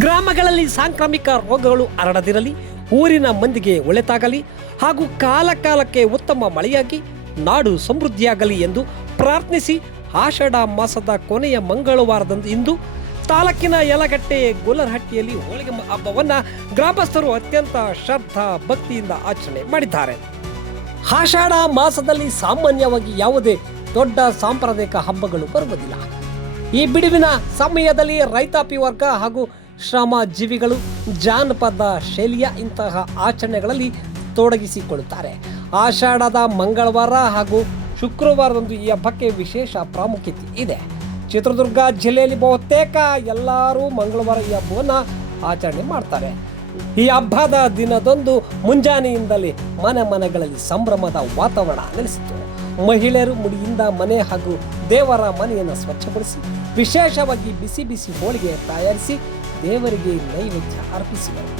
ಗ್ರಾಮಗಳಲ್ಲಿ ಸಾಂಕ್ರಾಮಿಕ ರೋಗಗಳು ಹರಡದಿರಲಿ, ಊರಿನ ಮಂದಿಗೆ ಒಳಿತಾಗಲಿ ಹಾಗೂ ಕಾಲಕ್ಕೆ ಉತ್ತಮ ಮಳೆಯಾಗಿ ನಾಡು ಸಮೃದ್ಧಿಯಾಗಲಿ ಎಂದು ಪ್ರಾರ್ಥಿಸಿ ಆಷಾಢ ಮಾಸದ ಕೊನೆಯ ಮಂಗಳವಾರದಂದು ಇಂದು ತಾಲೂಕಿನ ಯಲಗಟ್ಟೆ ಗೊಲ್ಲರಹಟ್ಟಿಯಲ್ಲಿ ಹೋಳಿಗೆ ಹಬ್ಬವನ್ನು ಗ್ರಾಮಸ್ಥರು ಅತ್ಯಂತ ಶ್ರದ್ಧಾ ಭಕ್ತಿಯಿಂದ ಆಚರಣೆ ಮಾಡಿದ್ದಾರೆ. ಆಷಾಢ ಮಾಸದಲ್ಲಿ ಸಾಮಾನ್ಯವಾಗಿ ಯಾವುದೇ ದೊಡ್ಡ ಸಾಂಪ್ರದಾಯಿಕ ಹಬ್ಬಗಳು ಬರುವುದಿಲ್ಲ. ಈ ಬಿಡುವಿನ ಸಮಯದಲ್ಲಿ ರೈತಾಪಿ ವರ್ಗ ಹಾಗೂ ಶ್ರಮಜೀವಿಗಳು ಜಾನಪದ ಶೈಲಿಯ ಇಂತಹ ಆಚರಣೆಗಳಲ್ಲಿ ತೊಡಗಿಸಿಕೊಳ್ಳುತ್ತಾರೆ. ಆಷಾಢದ ಮಂಗಳವಾರ ಹಾಗೂ ಶುಕ್ರವಾರದಂದು ಈ ಹಬ್ಬಕ್ಕೆ ವಿಶೇಷ ಪ್ರಾಮುಖ್ಯತೆ ಇದೆ. ಚಿತ್ರದುರ್ಗ ಜಿಲ್ಲೆಯಲ್ಲಿ ಬಹುತೇಕ ಎಲ್ಲರೂ ಮಂಗಳವಾರ ಈ ಹಬ್ಬವನ್ನು ಆಚರಣೆ ಮಾಡ್ತಾರೆ. ಈ ಹಬ್ಬದ ದಿನದಂದು ಮುಂಜಾನೆಯಿಂದಲೇ ಮನೆಗಳಲ್ಲಿ ಸಂಭ್ರಮದ ವಾತಾವರಣ ನೆಲೆಸಿತು. ಮಹಿಳೆಯರು ಮುಡಿಯಿಂದ ಮನೆ ಹಾಗೂ ದೇವರ ಮನೆಯನ್ನು ಸ್ವಚ್ಛಗೊಳಿಸಿ ವಿಶೇಷವಾಗಿ ಬಿಸಿ ಹೋಳಿಗೆ ತಯಾರಿಸಿ ದೇವರಿಗೆ ನೈವೇದ್ಯ ಅರ್ಪಿಸಿದರು.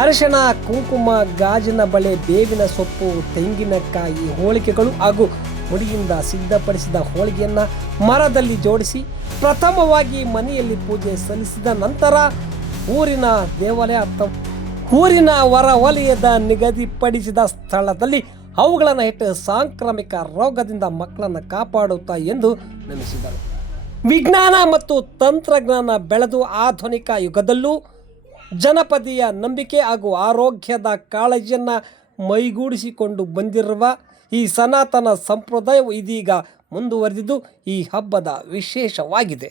ಅರಿಶಿಣ, ಕುಂಕುಮ, ಗಾಜಿನ ಬಳೆ, ಬೇವಿನ ಸೊಪ್ಪು, ತೆಂಗಿನಕಾಯಿ ಹೋಳಿಗೆಗಳು ಹಾಗೂ ಮುಡಿಯಿಂದ ಸಿದ್ಧಪಡಿಸಿದ ಹೋಳಿಗೆಯನ್ನು ಮರದಲ್ಲಿ ಜೋಡಿಸಿ ಪ್ರಥಮವಾಗಿ ಮನೆಯಲ್ಲಿ ಪೂಜೆ ಸಲ್ಲಿಸಿದ ನಂತರ ಊರಿನ ದೇವಾಲಯ ಅಥವಾ ಊರಿನ ಹೊರವಲಯದ ನಿಗದಿಪಡಿಸಿದ ಸ್ಥಳದಲ್ಲಿ ಅವುಗಳನ್ನು ಇಟ್ಟು ಸಾಂಕ್ರಾಮಿಕ ರೋಗದಿಂದ ಮಕ್ಕಳನ್ನು ಕಾಪಾಡುತ್ತಾ ಎಂದು ನೆನೆಸಿದರು. ವಿಜ್ಞಾನ ಮತ್ತು ತಂತ್ರಜ್ಞಾನ ಬೆಳೆದು ಆಧುನಿಕ ಯುಗದಲ್ಲೂ ಜನಪದೀಯ ನಂಬಿಕೆ ಹಾಗೂ ಆರೋಗ್ಯದ ಕಾಳಜಿಯನ್ನು ಮೈಗೂಡಿಸಿಕೊಂಡು ಬಂದಿರುವ ಈ ಸನಾತನ ಸಂಪ್ರದಾಯವು ಇದೀಗ ಮುಂದುವರೆದಿದ್ದು ಈ ಹಬ್ಬದ ವಿಶೇಷವಾಗಿದೆ.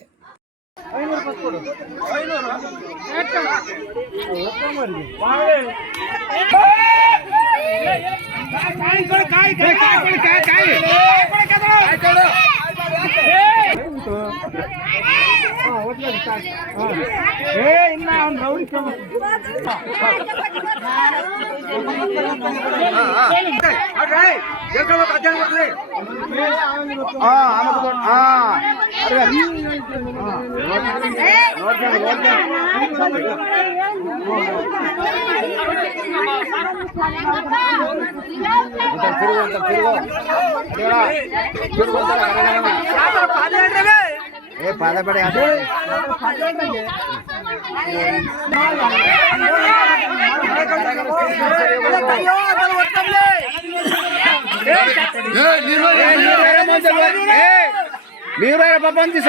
ಪಾದಪಡೆ ನೀವು ಬಂದಿಸ